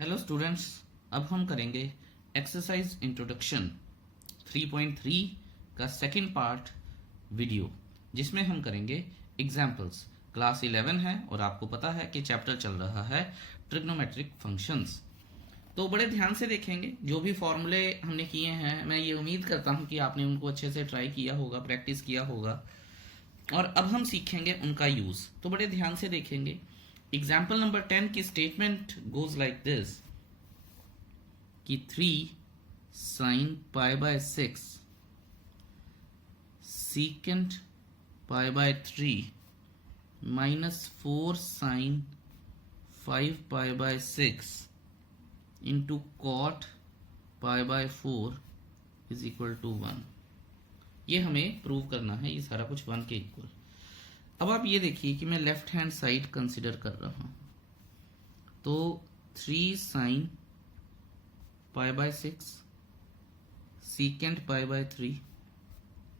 Hello students, अब हम करेंगे एक्सरसाइज इंट्रोडक्शन 3.3 का सेकंड पार्ट वीडियो, जिसमें हम करेंगे एग्जाम्पल्स। क्लास 11 है और आपको पता है कि चैप्टर चल रहा है ट्रिग्नोमेट्रिक फंक्शंस। तो बड़े ध्यान से देखेंगे। जो भी फॉर्मूले हमने किए हैं, मैं ये उम्मीद करता हूँ कि आपने उनको अच्छे से ट्राई किया होगा, प्रैक्टिस किया होगा, और अब हम सीखेंगे उनका यूज। तो बड़े ध्यान से देखेंगे। एग्जाम्पल नंबर 10 की स्टेटमेंट गोज लाइक दिस कि 3 sin pi by 6 secant pi by 3 minus 4 sin 5 pi by 6 into cot pi by 4 is equal to 1। ये हमें प्रूव करना है, ये सारा कुछ 1 के इक्वल। अब आप ये देखिए कि मैं लेफ्ट हैंड साइड कंसिडर कर रहा हूं, तो 3 sin pi by 6 secant pi by 3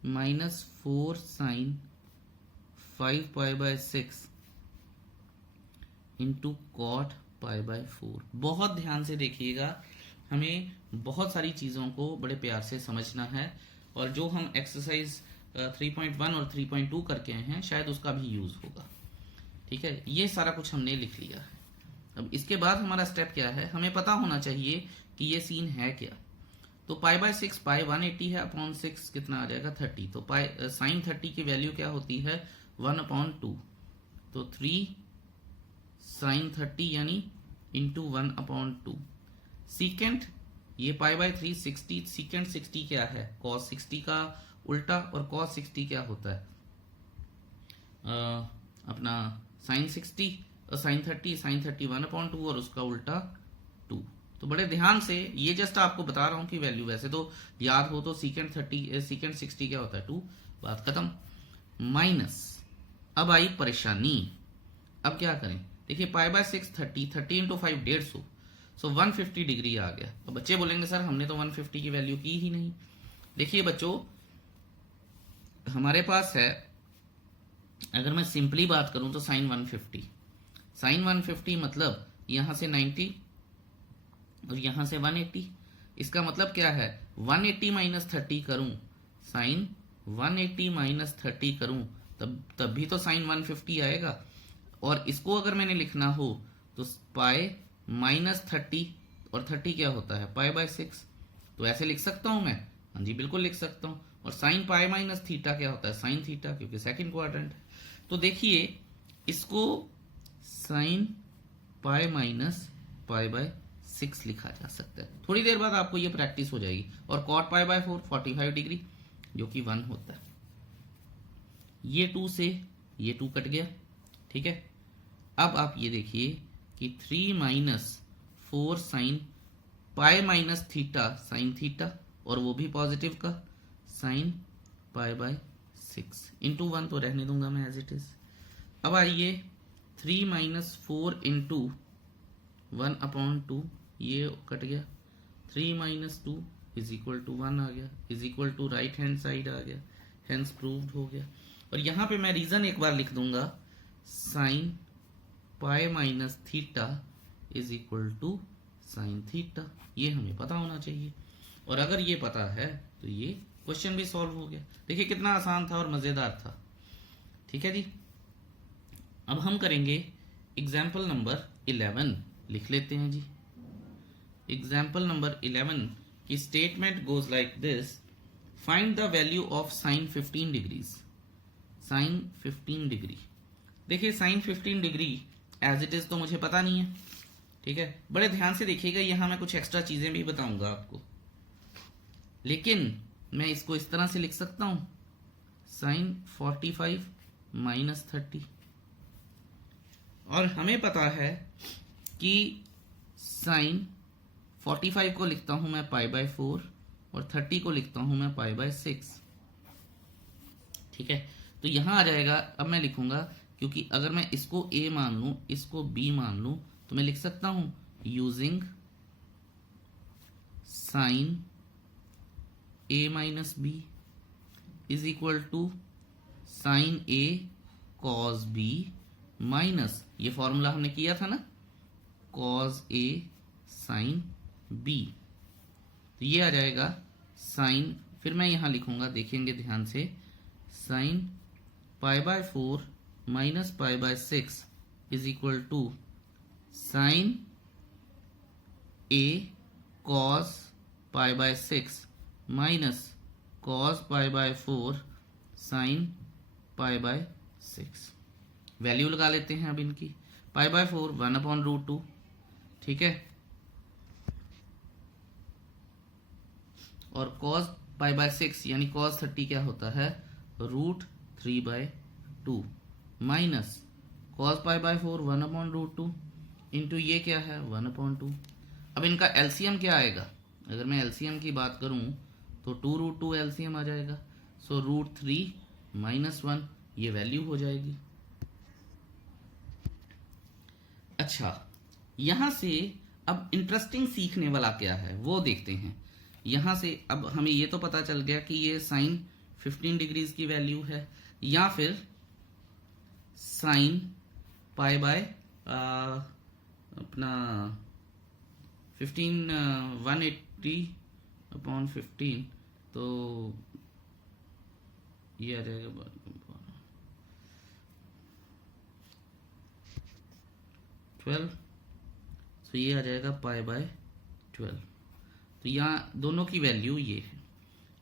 minus 4 sin 5 pi by 6 into cot pi by 4। बहुत ध्यान से देखिएगा, हमें बहुत सारी चीज़ों को बड़े प्यार से समझना है, और जो हम एक्सरसाइज 3.1 और 3.2 करके आए हैं शायद उसका भी यूज़ होगा। ठीक है, ये सारा कुछ हमने लिख लिया है। अब इसके बाद हमारा स्टेप क्या है, हमें पता होना चाहिए कि ये सीन है क्या। तो पाई बाय 6 पाई 180 है, अपॉन 6 कितना आ जाएगा 30। तो पाई साइन 30 की वैल्यू क्या होती है 1/2। तो 3 sin 30 यानी इंटू 1/2। सीकेंट ये पाई बाय 3 60, सीकेंट 60 क्या है cos 60 का उल्टा, और cos 60 क्या होता है अपना sin 60 और sin 30, sin 30 1/2 और उसका उल्टा 2। तो बड़े ध्यान से, ये जस्ट आपको बता रहा हूं कि वैल्यू वैसे तो याद हो, तो सीकेंट 30 सीकेंट 60 क्या होता है 2, बात खत्म। माइनस, अब आई परेशानी। अब क्या करें, देखिए pi by 6 30 into 5 150, so 150 degree आ गया। तो बच्चे बोलेंगे सर हमने तो 150 की वैल्यू की ही नहीं। देखिए बच्चों, हमारे पास है, अगर मैं सिंपली बात करूं तो साइन 150 मतलब यहां से 90 और यहां से 180। इसका मतलब क्या है, 180 माइनस 30 करूं, साइन 180 माइनस 30 करूं, तब भी तो साइन 150 आएगा। और इसको अगर मैंने लिखना हो तो पाई माइनस 30, और 30 क्या होता है पाई बाय 6। तो ऐसे लिख सकता हूं मैं, हाँ जी बिल्कुल लिख सकता हूं। और साइन पाई माइनस थीटा क्या होता है साइन थीटा, क्योंकि सेकंड क्वाड्रेंट है। तो देखिए इसको sign pi minus pi by 6 लिखा जा सकता है। थोड़ी देर बाद आपको ये प्रैक्टिस हो जाएगी। और कॉट पाई बाय 4 45 डिग्री, जो कि 1 होता है। ये 2 से ये 2 कट गया। ठीक है, अब आप ये देखिए कि 3 minus 4 sign pi minus theta sine theta, और वो भी पॉजिटिव का, साइन पाई बाय 6 इंटू 1 तो रहने दूंगा मैं एज इट इज। अब आइए 3 माइनस 4 इंटू 1/2, ये कट गया। 3 माइनस 2 इज इक्वल टू 1 आ गया, is equal to right hand side आ गया, हेंस प्रूव्ड हो गया। और यहां पे मैं रीजन एक बार लिख दूंगा, sine pi minus theta is equal to sine theta. ये हमें पता होना चाहिए, और अगर ये पता है तो ये क्वेश्चन भी सॉल्व हो गया। देखिए कितना आसान था और मजेदार था। ठीक है जी, अब हम करेंगे एग्जाम्पल नंबर 11, लिख लेते हैं जी। एग्जाम्पल नंबर 11 की statement goes like this, find the value of sine 15 degrees. Sine 15 degree, देखिए sine 15 degree as it is तो मुझे पता नहीं है। ठीक है, बड़े ध्यान से देखिएगा, यहां मैं कुछ एक्स्ट्रा चीजें भी बताऊंगा आपको, लेकिन मैं इसको इस तरह से लिख सकता हूं, साइन 45 माइनस 30। और हमें पता है कि साइन 45 को लिखता हूं मैं पाई बाय 4 और 30 को लिखता हूं मैं पाई बाय 6। ठीक है, तो यहां आ जाएगा। अब मैं लिखूंगा, क्योंकि अगर मैं इसको a मान लूं इसको b मान लूं, तो मैं लिख सकता हूं using sine a minus b is equal to sine a cos b minus, ये फॉर्मूला हमने किया था ना, कॉस a साइन बी। तो ये आ जाएगा साइन, फिर मैं यहाँ लिखूंगा, देखेंगे ध्यान से, sine π/4 minus π/6 is equal to sine A cos π/6 minus cos π/4 sine π/6। Value लगा लेते हैं अब इनकी। π/4 1/√2, ठीक है, और cos π/6 यानी cos 30 क्या होता है, √3/2 माइनस cos π/4 1/√2 इंटू ये क्या है 1/2। अब इनका एलसीएम क्या आएगा, अगर मैं एलसीएम की बात करूं तो 2√2 एलसीएम आ जाएगा। सो √3 - 1 ये वैल्यू हो जाएगी। अच्छा, यहां से अब इंटरेस्टिंग सीखने वाला क्या है वो देखते हैं। यहां से अब हमें ये तो पता चल गया कि ये साइन 15 डिग्रीज की वैल्यू है, या फिर साइन अपना 180/15, तो ये आ जाएगा 12, तो ये आ जाएगा π/12। तो यहाँ दोनों की वैल्यू ये है।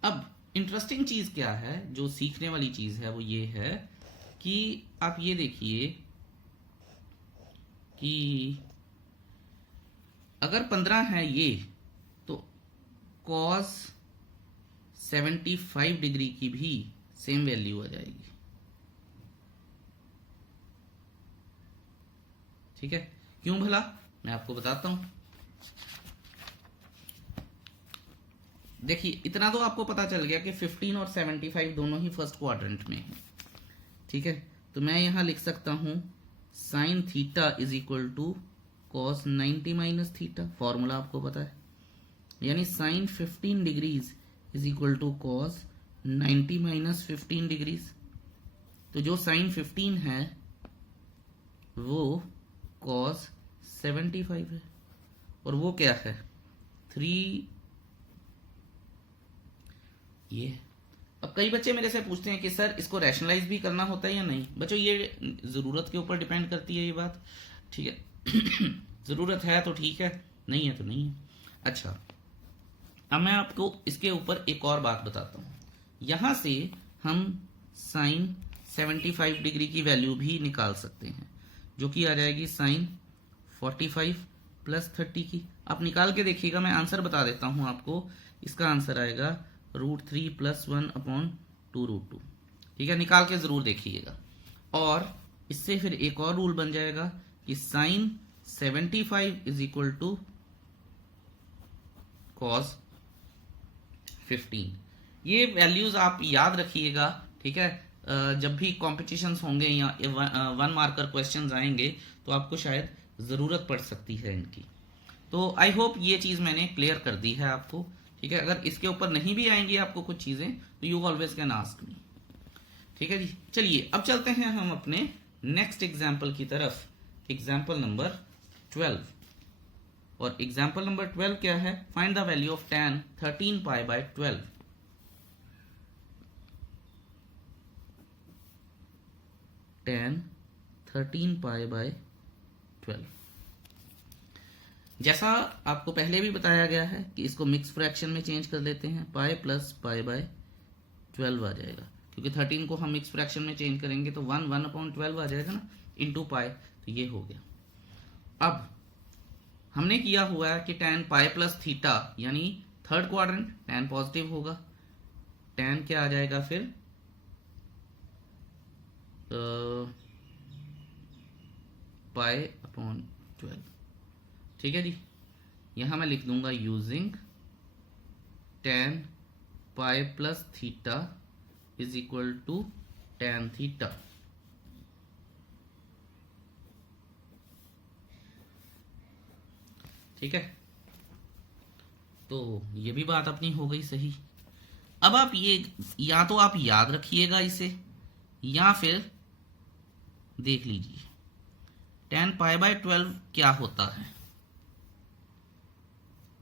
अब इंटरेस्टिंग चीज क्या है, जो सीखने वाली चीज है वो ये है कि आप ये देखिए कि अगर 15 है ये, तो cos 75 डिग्री की भी सेम वैल्यू आ जाएगी, ठीक है। क्यों भला, मैं आपको बताता हूं। देखिए इतना तो आपको पता चल गया कि 15 और 75 दोनों ही फर्स्ट क्वाड्रेंट में है, ठीक है। तो मैं यहां लिख सकता हूं sine theta is equal to cos 90 minus theta, formula आपको पता है, यानी sine 15 degrees is equal to cos 90 minus 15 degrees. तो जो साइन 15 है वो कॉस 75 है, और वो क्या है 3 ये। अब कई बच्चे मेरे से पूछते हैं कि सर इसको रैशनलाइज भी करना होता है या नहीं। बच्चों ये जरूरत के ऊपर डिपेंड करती है ये बात, ठीक है। जरूरत है तो ठीक है, नहीं है तो नहीं है। अच्छा, अब मैं आपको इसके ऊपर एक और बात बताता हूं। यहां से हम साइन 75 डिग्री की वैल्यू भी निकाल सकते हैं, जो कि आ जाएगी साइन 45 प्लस 30 की। आप निकाल के देखिएगा, मैं आंसर बता देता हूं आपको। इसका आंसर आएगा √3 + 1/2√2, ठीक है। निकाल के जरूर देखिएगा। और इससे फिर एक और रूल बन जाएगा कि sine 75 is equal to cos 15। ये वैल्यूज आप याद रखिएगा, ठीक है। जब भी कॉम्पिटिशन्स होंगे या 1 मार्कर क्वेश्चंस आएंगे तो आपको शायद जरूरत पड़ सकती है इनकी। तो आई होप ये चीज मैंने क्लियर कर दी है आपको, ठीक है। अगर इसके ऊपर नहीं भी आएंगी आपको कुछ चीजें तो you always can ask me, ठीक है जी। चलिए अब चलते हैं हम अपने नेक्स्ट एग्जाम्पल की तरफ, एग्जाम्पल नंबर 12। और एग्जाम्पल नंबर 12 क्या है, find the value of tan 13π/12। tan 13π/12। जैसा आपको पहले भी बताया गया है कि इसको मिक्स फ्रैक्शन में चेंज कर लेते हैं, पाई प्लस π/12 आ जाएगा, क्योंकि 13 को हम मिक्स फ्रैक्शन में चेंज करेंगे तो 1/12 आ जाएगा ना, इंटू पाई, तो ये हो गया। अब हमने किया हुआ है कि tan पाई प्लस थीटा यानी थर्ड क्वाड्रेंट, tan पॉजिटिव होगा, tan क्या आ जाएगा फिर π/12, ठीक है जी। यहां मैं लिख दूंगा using tan pi plus theta is equal to tan theta. ठीक है, तो ये भी बात अपनी हो गई सही। अब आप ये या तो आप याद रखिएगा इसे, या फिर देख लीजिए tan π/12 क्या होता है।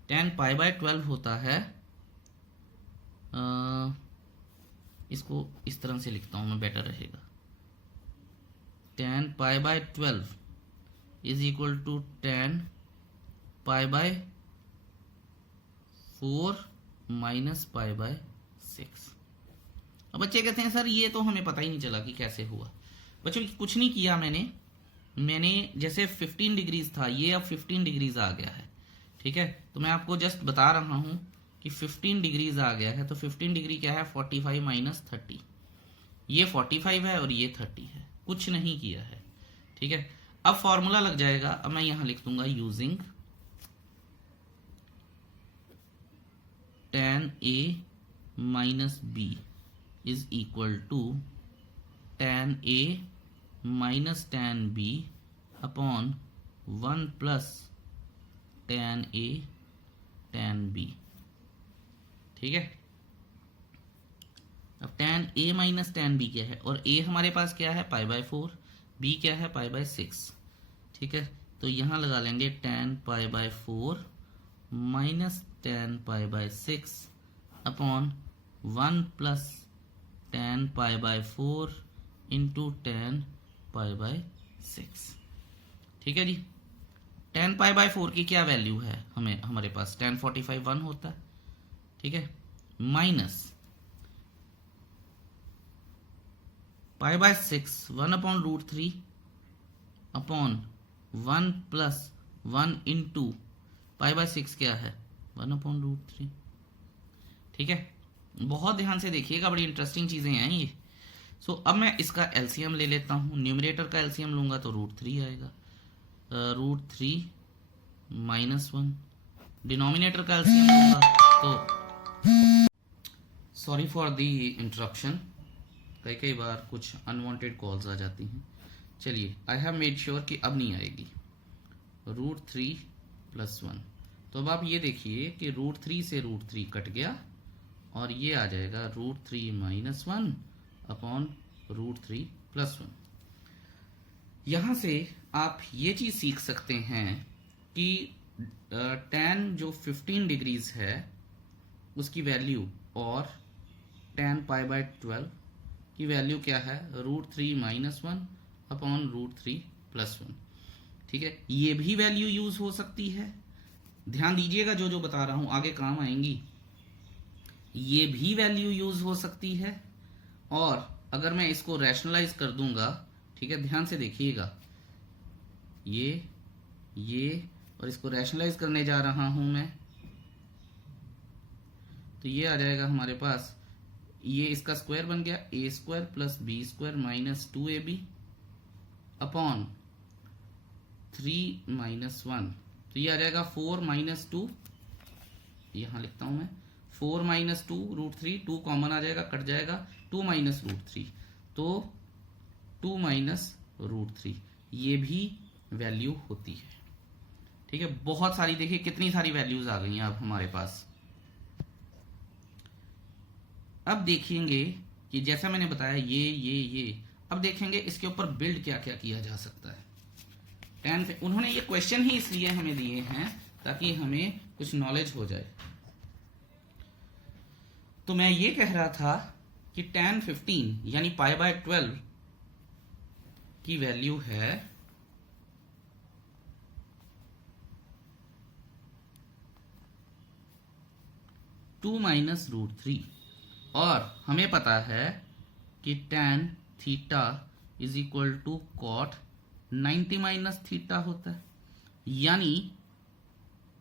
tan पाई बाय 12 होता है, इसको इस तरह से लिखता हूं मैं, बेटर रहेगा। tan pi by 12 is equal to tan pi by 4 minus pi by 6। अब बच्चे कहते हैं सर ये तो हमें पता ही नहीं चला कि कैसे हुआ। बच्चों कुछ नहीं किया मैंने जैसे 15 डिग्रीज था, ये अब 15 डिग्रीज आ गया है, ठीक है। तो मैं आपको जस्ट बता रहा हूं कि 15 डिग्रीज आ गया है, तो 15 डिग्री क्या है, 45 माइनस 30, ये 45 है और ये 30 है, कुछ नहीं किया है, ठीक है। अब फॉर्मूला लग जाएगा, अब मैं यहां लिख दूंगा using tan A minus B is equal to tan A minus tan B upon 1 plus tan A tan B, ठीक है। अब tan A minus tan B क्या है, और A हमारे पास क्या है, पाई बाय 4, B क्या है, पाई बाय 6, ठीक है। तो यहां लगा लेंगे tan pi by 4 minus tan pi by 6 upon 1 plus tan pi by 4 into tan pi by 6, ठीक है जी। tan पाई बाय 4 की क्या वैल्यू है, हमारे पास tan 45 1 होता है, ठीक है, minus pi by 6 1 upon root 3 upon 1 plus 1 into pi by 6 क्या है, 1 अपॉन रूट 3, ठीक है। बहुत ध्यान से देखिएगा, बड़ी इंटरेस्टिंग चीजें हैं ये। सो अब मैं इसका एलसीएम ले लेता हूं, न्यूमरेटर का एलसीएम लूंगा तो रूट 3 आएगा, रूट 3 माइनस 1, डिनोमिनेटर का एलसीएम लूंगा तो, सॉरी फॉर द इंटरप्शन, कई बार कुछ अनवांटेड कॉल्स आ जाती हैं। चलिए, आई हैव मेड श्योर कि अब नहीं आएगी, रूट 3 प्लस 1। तो अब आप ये देखिए कि रूट 3 से रूट 3 कट गया और ये आ जाएगा root 3 minus 1 upon root 3 plus 1। यहां से आप ये चीज सीख सकते हैं कि tan जो 15 डिग्रीज है उसकी वैल्यू और tan पाई बाय 12 की वैल्यू क्या है, root 3 minus 1 upon root 3 plus 1, ठीक है। ये भी वैल्यू यूज हो सकती है, ध्यान दीजिएगा जो बता रहा हूं आगे काम आएंगी। ये भी वैल्यू यूज हो सकती है, और अगर मैं इसको रैशनलाइज कर दूंगा, ठीक है, ध्यान से देखिएगा, ये और इसको रैशनलाइज करने जा रहा हूं मैं, तो ये आ जाएगा हमारे पास, ये इसका स्क्वायर बन गया a square plus b square minus 2ab upon 3 minus 1, तो ये आ जाएगा 4 माइनस 2, यहां लिखता हूं मैं 4 माइनस 2 रूट 3, 2 कॉमन आ जाएगा, कट जाएगा, 2 माइनस रूट 3, तो 2 माइनस रूट 3, ये भी वैल्यू होती है, ठीक है। बहुत सारी, देखिए कितनी सारी वैल्यूज आ गई हैं अब हमारे पास। अब देखेंगे कि जैसा मैंने बताया ये अब देखेंगे इसके ऊपर बिल्ड क्या क्या किया जा सकता है। उन्होंने ये क्वेश्चन ही इसलिए हमें दिए हैं ताकि हमें कुछ नॉलेज हो जाए। तो मैं ये कह रहा था कि tan 15 यानी पाई बाय 12 की वैल्यू है 2 माइनस रूट 3, और हमें पता है कि tan theta is equal to cot 90 minus theta होता है, यानी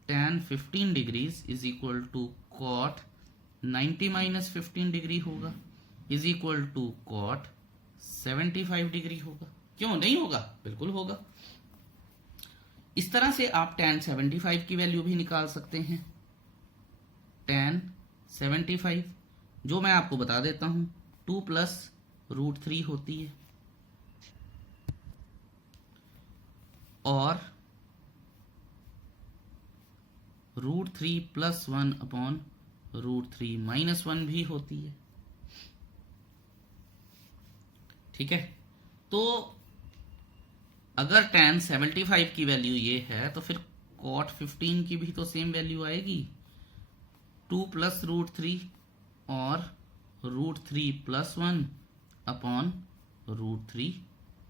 tan 15 degrees is equal to cot 90 minus 15 degree होगा, is equal to cot 75 degree होगा। क्यों नहीं होगा, बिल्कुल होगा। इस तरह से आप tan 75 की वैल्यू भी निकाल सकते हैं। tan 75 जो मैं आपको बता देता हूं 2 प्लस रूट 3 होती है, और root 3 plus 1 upon root 3 minus 1 भी होती है, ठीक है। तो अगर tan 75 की वैल्यू ये है तो फिर cot 15 की भी तो सेम वैल्यू आएगी, 2 प्लस रूट 3 और root 3 plus 1 upon root 3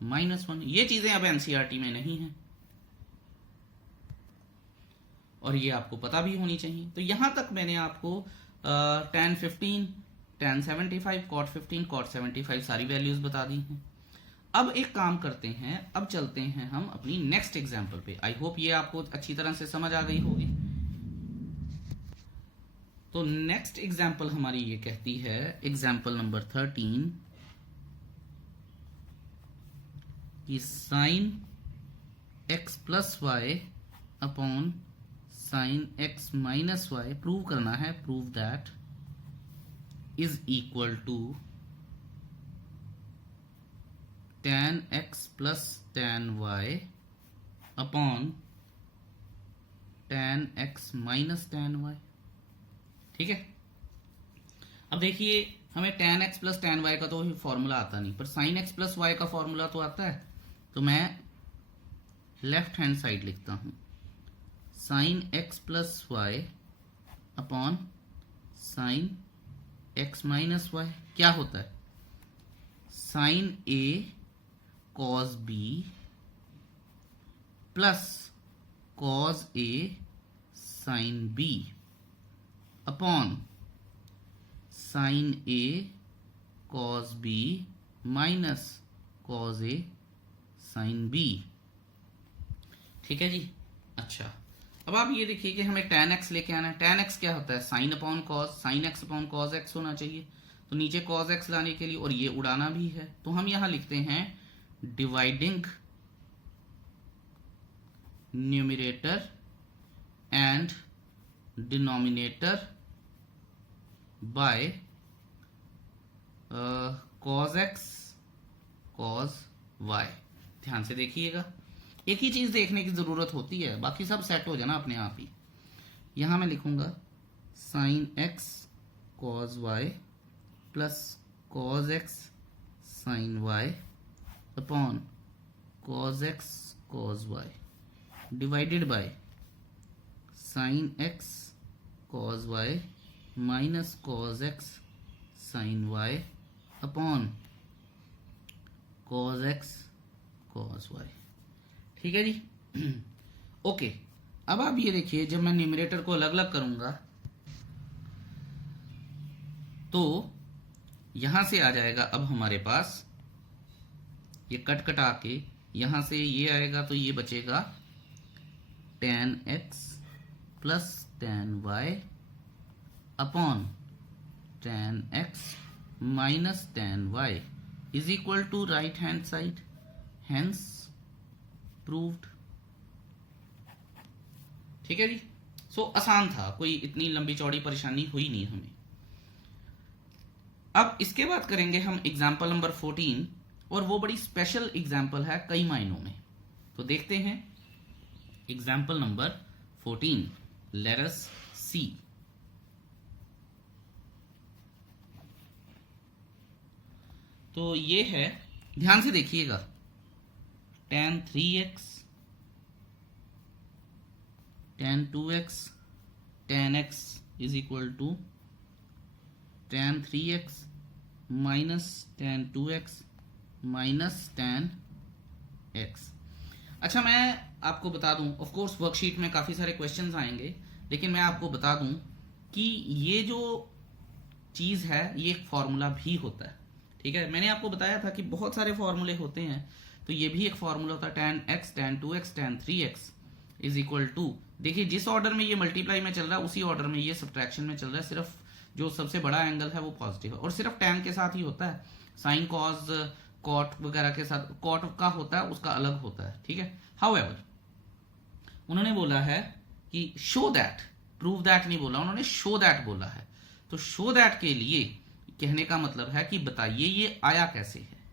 minus 1। ये चीजें अब एनसीईआरटी में नहीं है और ये आपको पता भी होनी चाहिए। तो यहां तक मैंने आपको tan 15, tan 75, cot 15, cot 75 सारी वैल्यूज बता दी हैं। अब एक काम करते हैं, अब चलते हैं हम अपनी नेक्स्ट एग्जाम्पल पे। आई होप ये आपको अच्छी तरह से समझ आ गई होगी। तो नेक्स्ट एग्जाम्पल हमारी ये कहती है, एग्जाम्पल नंबर 13, कि sine x plus y upon sine x minus y prove करना है। Prove that is equal to tan x plus tan y upon tan x minus tan y। ठीक है, अब देखिए हमें tan x plus tan y का तो formula आता नहीं, पर sin x प्लस y का फॉर्मूला तो आता है। तो मैं लेफ्ट हैंड साइड लिखता हूं, sin x plus y upon sin x minus y क्या होता है, sin a cos b plus cos a sin b upon sin a cos b minus cos a sin b। ठीक है जी। अच्छा, अब आप ये देखिए कि हमें tan x लेके आना है। tan x क्या होता है, sin upon cos, sin x upon cos x होना चाहिए। तो नीचे cos x लाने के लिए, और ये उड़ाना भी है, तो हम यहां लिखते हैं dividing numerator and denominator by cos x cos y। ध्यान से देखिएगा, एक ही चीज देखने की जरूरत होती है, बाकी सब सेट हो जाना अपने आप ही। यहां मैं लिखूंगा sin x cos y plus cos x sin y upon cos x cos y divided by sin x cos y minus cos x sin y upon cos x cos y। ठीक है जी। Okay, अब आप ये देखिए, जब मैं numerator को अलग अलग करूंगा तो यहां से आ जाएगा अब हमारे पास, ये कट कटा के यहां से ये आएगा, तो ये बचेगा tan x plus tan y upon tan x minus tan y is equal to right hand side, hence proved. ठीक है जी। सो आसान था, कोई इतनी लंबी चौड़ी परेशानी हुई नहीं हमें। अब इसके बाद करेंगे हम एग्जाम्पल नंबर 14, और वो बड़ी स्पेशल एग्जाम्पल है कई मायनों में। तो देखते हैं एग्जाम्पल नंबर 14, लेट अस सी। तो ये है, ध्यान से देखिएगा, tan 3x tan 2x tan x is equal to tan 3x minus tan 2x minus tan x। अच्छा, मैं आपको बता दूं, ऑफ कोर्स वर्कशीट में काफी सारे क्वेश्चंस आएंगे, लेकिन मैं आपको बता दूं कि ये जो चीज है ये एक फॉर्मूला भी होता है। ठीक है, मैंने आपको बताया था कि बहुत सारे फॉर्मूले होते हैं, तो ये भी एक फॉर्मूला होता है, tan x tan 2x tan 3x is equal to, देखिए जिस ऑर्डर में ये मल्टीप्लाई में चल रहा है उसी ऑर्डर में ये सब्ट्रैक्शन में चल रहा है, सिर्फ जो सबसे बड़ा एंगल है वो पॉजिटिव है, और सिर्फ tan के साथ ही होता है, साइन कॉस कॉट वगैरह के साथ कॉट का होता है, उसका अलग होता है। ठीक है, हाउएवर उन्होंने बोला है कि शो दैट, प्रूव दैट नहीं बोला उन्होंने, शो दैट बोला है। तो शो दैट के लिए कहने का मतलब है कि बताइए ये आया कैसे है।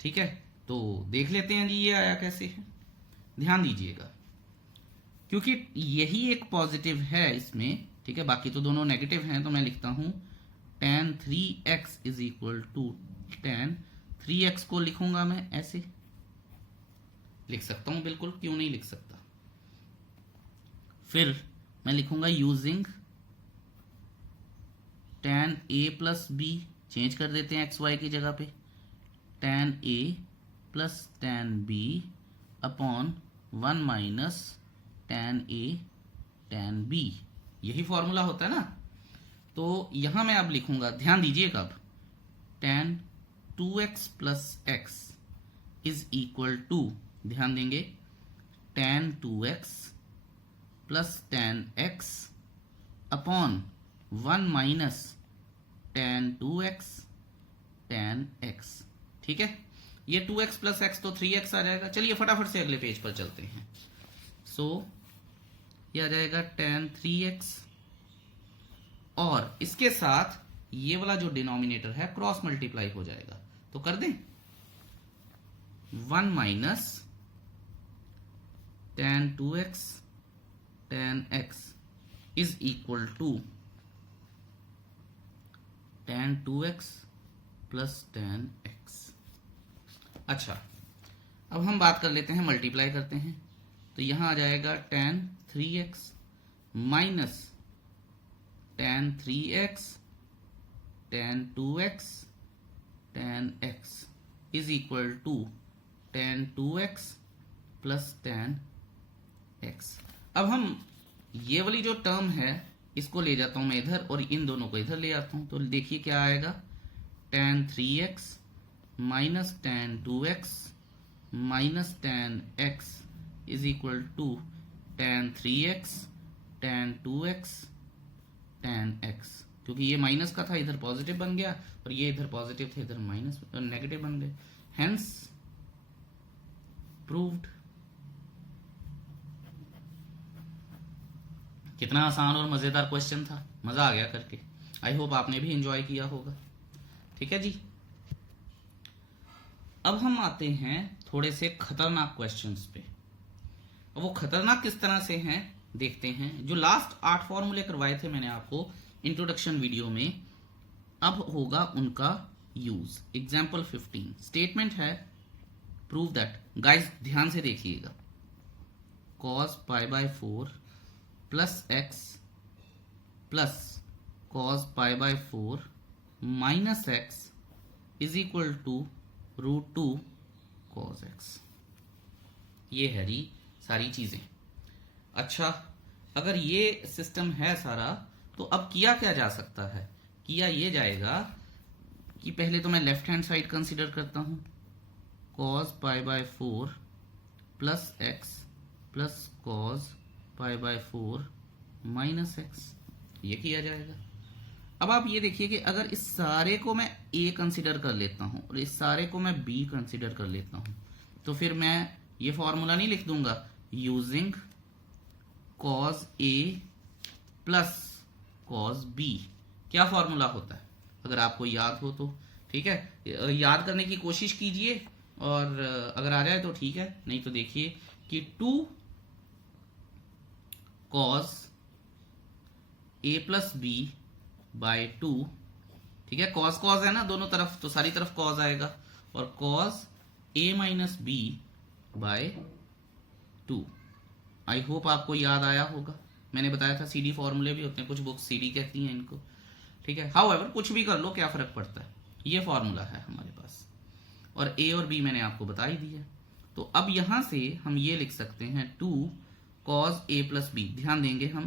ठीक है, तो देख लेते हैं जी ये आया कैसे है। ध्यान दीजिएगा, क्योंकि यही एक पॉजिटिव है इसमें, ठीक है, बाकी तो दोनों नेगेटिव हैं, तो मैं लिखता हूं tan 3x is equal to tan 3x को लिखूंगा मैं ऐसे, लिख सकता हूं बिल्कुल, क्यों नहीं लिख सकता। फिर मैं लिखूंगा using tan a plus B, change कर देते हैं एक्स वाई की जगह पे, tan a plus tan b upon 1 minus tan a tan b, यही फॉर्मूला होता है ना। तो यहां मैं अब लिखूंगा, ध्यान दीजिएगा, अब tan 2x plus x is equal to, ध्यान देंगे, tan 2x plus tan x upon 1 minus tan 2x tan x। ठीक है, ये 2x प्लस एक्स तो 3x आ जाएगा। चलिए फटाफट से अगले पेज पर चलते हैं। सो ये आ जाएगा tan 3x, और इसके साथ ये वाला जो डिनोमिनेटर है क्रॉस मल्टीप्लाई हो जाएगा, तो कर दें 1 minus tan 2x tan x is equal to tan 2x plus tan x। अच्छा, अब हम बात कर लेते हैं, मल्टीप्लाई करते हैं, तो यहां आ जाएगा tan 3x minus tan 3x tan 2x tan x is equal to tan 2x plus tan x। अब हम ये वाली जो टर्म है इसको ले जाता हूं मैं इधर, और इन दोनों को इधर ले आता हूं, तो देखिए क्या आएगा, tan 3x minus tan 2x minus tan x is equal to tan 3x tan 2x tan x, क्योंकि ये माइनस का था इधर पॉजिटिव बन गया, और ये इधर पॉजिटिव थे इधर माइनस नेगेटिव बन गए, हेंस प्रूव्ड। कितना आसान और मजेदार क्वेश्चन था, मजा आ गया करके। आई होप आपने भी एंजॉय किया होगा। ठीक है जी, अब हम आते हैं थोड़े से खतरनाक क्वेश्चंस पे। अब वो खतरनाक किस तरह से हैं देखते हैं। जो लास्ट 8 फॉर्मूले करवाए थे मैंने आपको इंट्रोडक्शन वीडियो में, अब होगा उनका यूज। एग्जाम्पल 15 स्टेटमेंट है, प्रूव दैट, गाइस ध्यान से देखिएगा, cos π/4 plus X plus cos π/4 minus X is equal to √2 cos x। ये है जी सारी चीजें। अच्छा, अगर ये सिस्टम है सारा, तो अब किया क्या जा सकता है, किया ये जाएगा कि पहले तो मैं लेफ्ट हैंड साइड कंसीडर करता हूं, cos π/4 plus X plus cos π/4 minus X, ये किया जाएगा। अब आप ये देखिए कि अगर इस सारे को मैं a कंसीडर कर लेता हूं और इस सारे को मैं b कंसीडर कर लेता हूं, तो फिर मैं ये फॉर्मूला नहीं लिख दूंगा, using cos a plus cos b। क्या फॉर्मूला होता है, अगर आपको याद हो तो ठीक है, याद करने की कोशिश कीजिए, और अगर आ जाए तो ठीक है, नहीं तो देखिए कि 2 cos a plus b by 2, ठीक है, cos cos है ना दोनों तरफ, तो सारी तरफ cos आएगा, और cos a minus b by 2। I hope आपको याद आया होगा। मैंने बताया था सीडी फॉर्मूले भी होते हैं, कुछ बुक्स सीडी कहती हैं इनको, ठीक है। हाउएवर कुछ भी कर लो, क्या फर्क पड़ता है, ये फॉर्मूला है हमारे पास, और a और b मैंने आपको बता ही दिया। तो अब यहां से हम ये लिख सकते हैं 2 cos a प्लस b, ध्यान देंगे हम,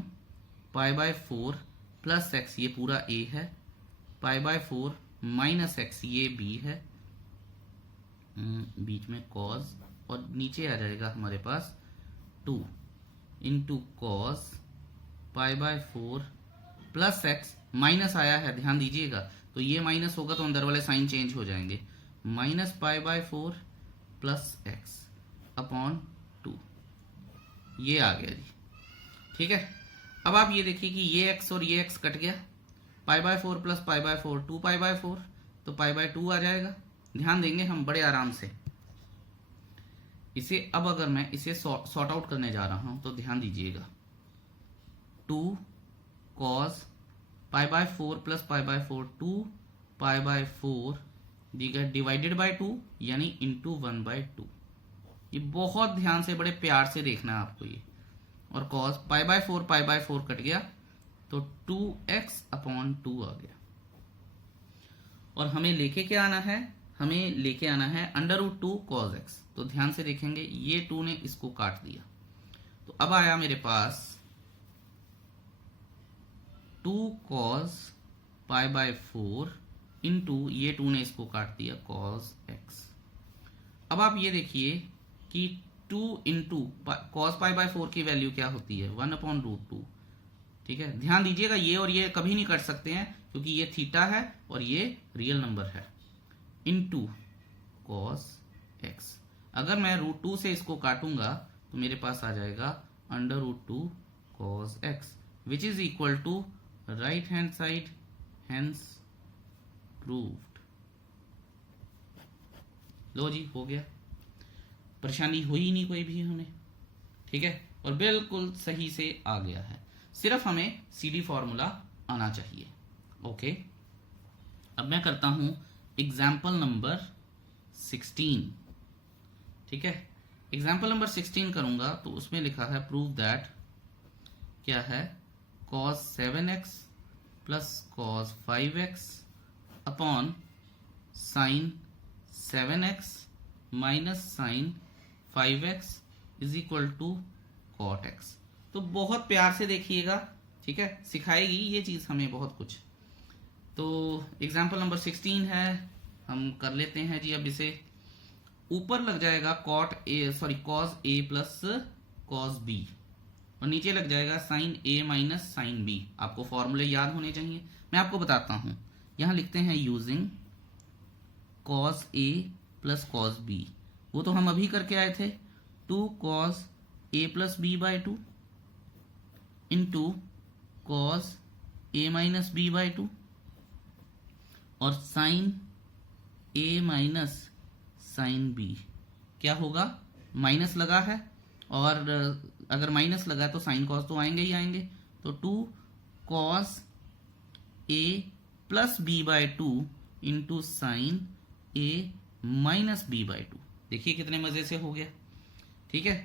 π/4 प्लस एक्स ये पूरा a है, π/4 माइनस एक्स ये b है, बीच में cos, और नीचे आ जाएगा हमारे पास 2 into cos π/4 plus X, minus आया है ध्यान दीजिएगा, तो ये माइनस होगा तो अंदर वाले साइन चेंज हो जाएंगे, माइनस π/4 प्लस एक्स अपॉन 2, ये आ गया जी। ठीक है, अब आप ये देखिए कि ये x और ये x कट गया, π/4 प्लस π/4 2π/4, तो π/2 आ जाएगा। ध्यान देंगे हम बड़े आराम से इसे, अब अगर मैं इसे सॉर्ट आउट करने जा रहा हूं तो ध्यान दीजिएगा, 2 cos π/4 प्लस π/4 2π/4 डिवाइडेड बाय 2 यानी इंटू 1/2। ये बहुत ध्यान से बड़े प्यार से देखना है आपको ये, और कॉस पाई बाय 4 कट गया तो 2x/2 आ गया। और हमें लेके क्या आना है, हमें लेके आना है √2 cos x। तो ध्यान से देखेंगे ये 2 ने इसको काट दिया, तो अब आया मेरे पास 2 cos पाई बाय 4 इंटू ये 2 ने इसको काट दिया cos x। अब आप ये देखिए कि 2 इंटू कॉस पाई बाय 4 की वैल्यू क्या होती है 1/√2। ठीक है, ध्यान दीजिएगा ये और ये कभी नहीं कट सकते हैं क्योंकि ये थीटा है और ये रियल नंबर है, इंटू cos x। अगर मैं √2 से इसको काटूंगा तो मेरे पास आ जाएगा √2 cos x which is equal to right hand side, hence proved. लो जी, हो गया, परेशानी हुई नहीं कोई भी हमें। ठीक है, और बिल्कुल सही से आ गया है, सिर्फ हमें सीडी फॉर्मूला आना चाहिए। ओके, अब मैं करता हूं एग्जाम्पल नंबर 16। ठीक है, एग्जाम्पल नंबर 16 करूंगा तो उसमें लिखा है प्रूव दैट क्या है cos 7x plus cos 5x upon sin 7x minus sin 5x is equal to cot x। तो बहुत प्यार से देखिएगा, ठीक है, सिखाएगी ये चीज हमें बहुत कुछ। तो एग्जाम्पल नंबर 16 है, हम कर लेते हैं जी। अब इसे ऊपर लग जाएगा cos a plus cos b और नीचे लग जाएगा sin a minus sin b। आपको फॉर्मूले याद होने चाहिए, मैं आपको बताता हूं। यहां लिखते हैं using cos a plus cos b, वो तो हम अभी करके आए थे, 2 cos a plus b by 2 into cos a minus b by 2 और sin a minus sin b। क्या होगा, माइनस लगा है और अगर माइनस लगा तो साइन कॉस तो आएंगे ही आएंगे, तो 2 cos a plus b by 2 into sine a minus b by 2। देखिए कितने मजे से हो गया। ठीक है,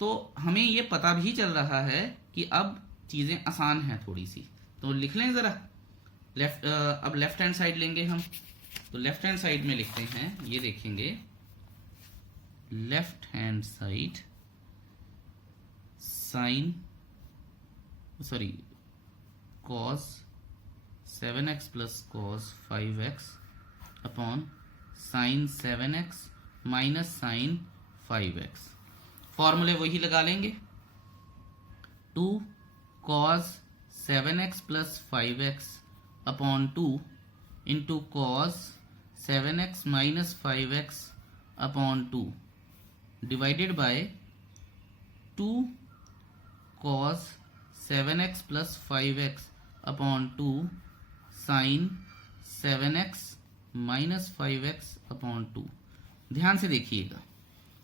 तो हमें ये पता भी चल रहा है कि अब चीजें आसान हैं थोड़ी सी, तो लिख लें जरा। अब लेफ्ट हैंड साइड लेंगे हम, तो लेफ्ट हैंड साइड में लिखते हैं, ये देखेंगे left hand side cos 7x plus cos 5x upon sin 7x minus sin 5x। फॉर्मूले वही लगा लेंगे, 2 cos 7x plus 5x upon 2 into cos 7x minus 5x upon 2 divided by 2 cos 7x plus 5x upon 2 sin 7x minus 5x upon 2। ध्यान से देखिएगा,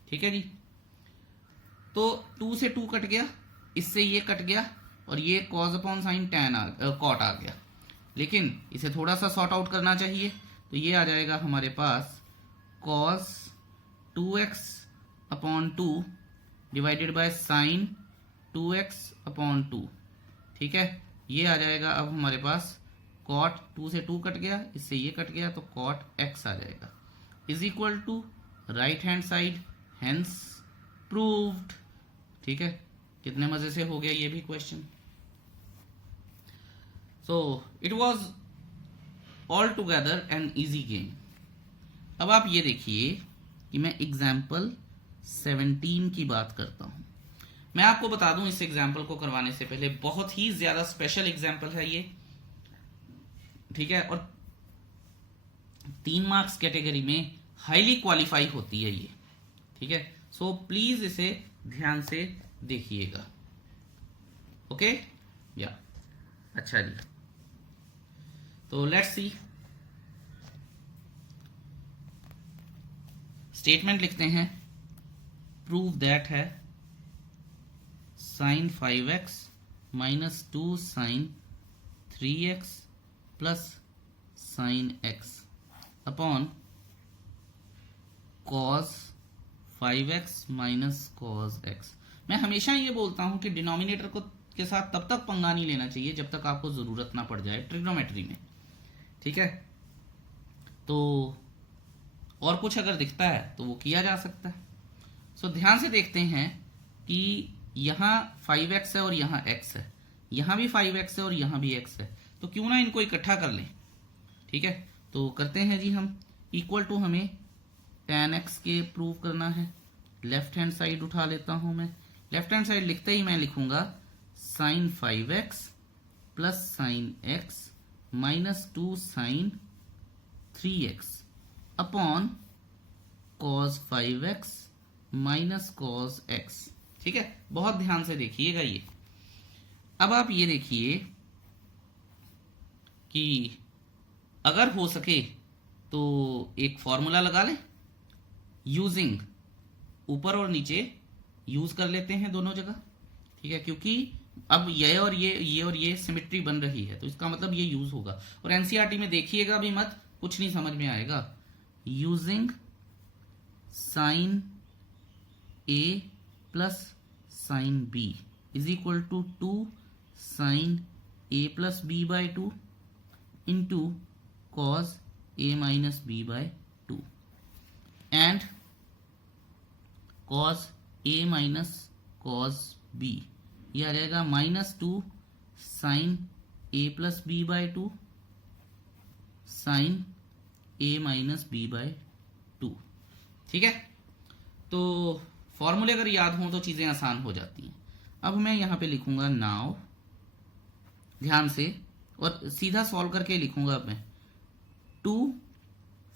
ठीक है जी। तो 2 से 2 कट गया, इससे ये कट गया और ये cos अपॉन साइन cot आ गया, लेकिन इसे थोड़ा सा सॉर्ट आउट करना चाहिए, तो ये आ जाएगा हमारे पास cos 2x upon 2 divided by sine 2x upon 2। ठीक है, ये आ जाएगा अब हमारे पास cot 2 से 2 कट गया, इससे ये कट गया तो cot x आ जाएगा, is equal to right hand side, hence proved. ठीक है, कितने मजे से हो गया ये भी question. So it was all together an easy game. अब आप ये देखिए कि मैं एग्जाम्पल 17 की बात करता हूं। मैं आपको बता दूं, इस एग्जाम्पल को करवाने से पहले बहुत ही ज्यादा स्पेशल एग्जाम्पल है ये, ठीक है, और 3 मार्क्स कैटेगरी में हाईली क्वालिफाई होती है ये। ठीक है, सो प्लीज इसे ध्यान से देखिएगा। ओके या अच्छा जी, तो लेट्स सी। स्टेटमेंट लिखते हैं, प्रूव दैट है sine 5x minus 2 sine 3x plus sine x upon cos 5x minus cos x। मैं हमेशा ये बोलता हूं कि डिनोमिनेटर को के साथ तब तक पंगा नहीं लेना चाहिए जब तक आपको जरूरत ना पड़ जाए ट्रिग्नोमेट्री में, ठीक है। तो और कुछ अगर दिखता है तो वो किया जा सकता है। सो ध्यान से देखते हैं कि यहाँ 5x है और यहाँ x है, यहाँ भी 5x है और यहाँ भी x है, तो क्यों ना इनको इकट्ठा कर लें, ठीक है। तो करते हैं जी हम, इक्वल टू हमें tan x के प्रूव करना है। लेफ्ट हैंड साइड उठा लेता हूं मैं। लेफ्ट हैंड साइड लिखते ही मैं लिखूंगा sin 5x plus sine x minus 2 sine 3x upon cos 5x minus cos x, ठीक है। बहुत ध्यान से देखिएगा ये। अब आप ये देखिए कि अगर हो सके तो एक फॉर्मूला लगा लें यूजिंग, ऊपर और नीचे यूज कर लेते हैं दोनों जगह, ठीक है, क्योंकि अब ये और ये सिमेट्री बन रही है तो इसका मतलब ये यूज होगा। और एनसीईआरटी में देखिएगा भी मत, कुछ नहीं समझ में आएगा। Using sine A plus sine B is equal to 2 sine A plus B by 2 into cos A minus B by 2 and cos A minus cos B, यह आ जाएगा minus 2 sine A plus B by 2 sine A minus B by 2, ठीक है। तो फॉर्मूले अगर याद हो तो चीजें आसान हो जाती हैं। अब मैं यहां पे लिखूंगा नाउ, ध्यान से, और सीधा सॉल्व करके लिखूंगा अब मैं 2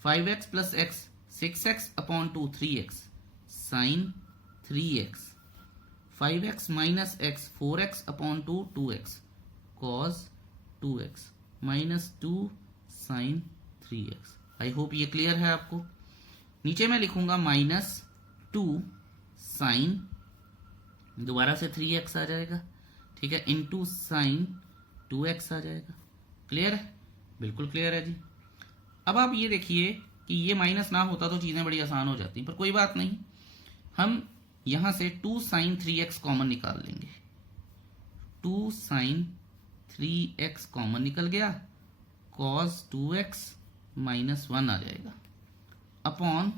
5x plus x 6x upon 2 3x sine 3x 5x minus x 4x upon 2 2x cos 2x minus 2 sine 3x। I hope ये क्लियर है आपको। नीचे मैं लिखूंगा माइनस 2 साइन, दोबारा से 3x आ जाएगा, ठीक है, इंटू साइन 2x आ जाएगा। क्लियर है? बिल्कुल क्लियर है जी। अब आप ये देखिए कि ये माइनस ना होता तो चीजें बड़ी आसान हो जाती, पर कोई बात नहीं, हम यहां से 2 साइन 3x कॉमन निकाल लेंगे। 2 साइन 3x कॉमन निकल गया, cos 2x माइनस 1 आ जाएगा upon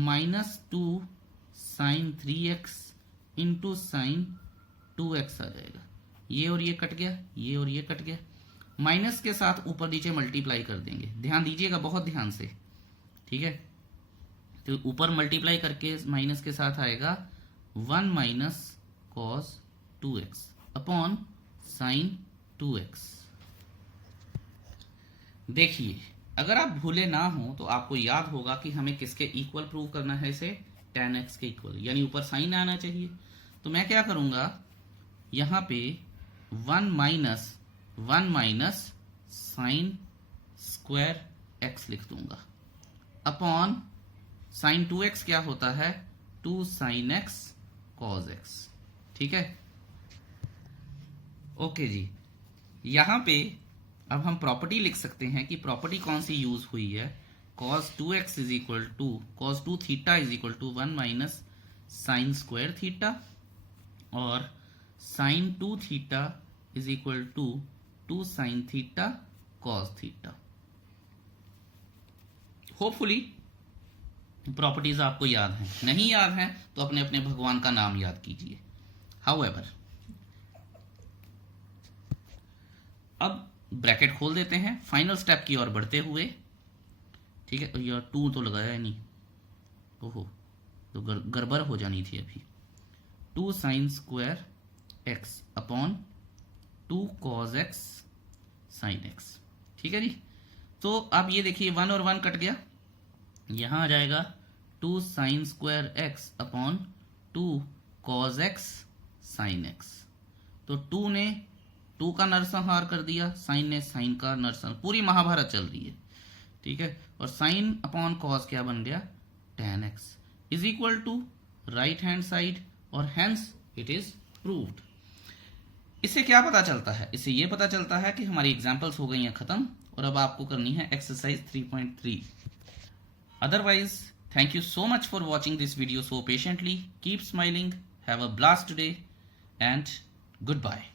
minus 2 sine 3x into sine 2x आ जाएगा। ये और ये कट गया, ये और ये कट गया, माइनस के साथ ऊपर नीचे मल्टीप्लाई कर देंगे। ध्यान दीजिएगा बहुत ध्यान से, ठीक है। तो ऊपर मल्टीप्लाई करके माइनस के साथ आएगा 1 minus cos 2x upon sine 2x। देखिए अगर आप भूले ना हो तो आपको याद होगा कि हमें किसके इक्वल प्रूव करना है, इसे tan x के इक्वल, यानी ऊपर साइन आना चाहिए। तो मैं क्या करूंगा, यहां पे 1 माइनस साइन स्क्वायर x लिख दूंगा अपॉन साइन 2x क्या होता है 2 साइन x कॉस x, ठीक है। ओके जी, यहां पे अब हम प्रॉपर्टी लिख सकते हैं कि प्रॉपर्टी कौन सी यूज हुई है, cos 2x is equal to cos 2 theta is equal to 1 minus sine square theta और sine 2 theta is equal to 2 sine theta cos theta. Hopefully properties आपको याद हैं, नहीं याद हैं तो अपने अपने भगवान का नाम याद कीजिए। हाउएवर अब ब्रैकेट खोल देते हैं फाइनल स्टेप की ओर बढ़ते हुए, ठीक है। यार 2 तो लगाया है नहीं, ओहो, तो गड़बड़ हो जानी थी अभी। 2 sine square x upon 2 cos x sine x, ठीक है जी। तो अब ये देखिए 1 और 1 कट गया, यहां आ जाएगा 2 sine square x upon 2 cos x sine x। तो 2 ने 2 का नरसंहार कर दिया, साइन ने साइन का नरसंहार, पूरी महाभारत चल रही है, ठीक है। और साइन अपॉन कॉस क्या बन गया tan x is equal to right hand side और हेंस इट इज प्रूव्ड। इससे क्या पता चलता है, इससे ये पता चलता है कि हमारी एग्जांपल्स हो गई हैं खत्म और अब आपको करनी है exercise 3.3। Otherwise thank you so much for watching this video so patiently, keep smiling, have a blast day and good bye.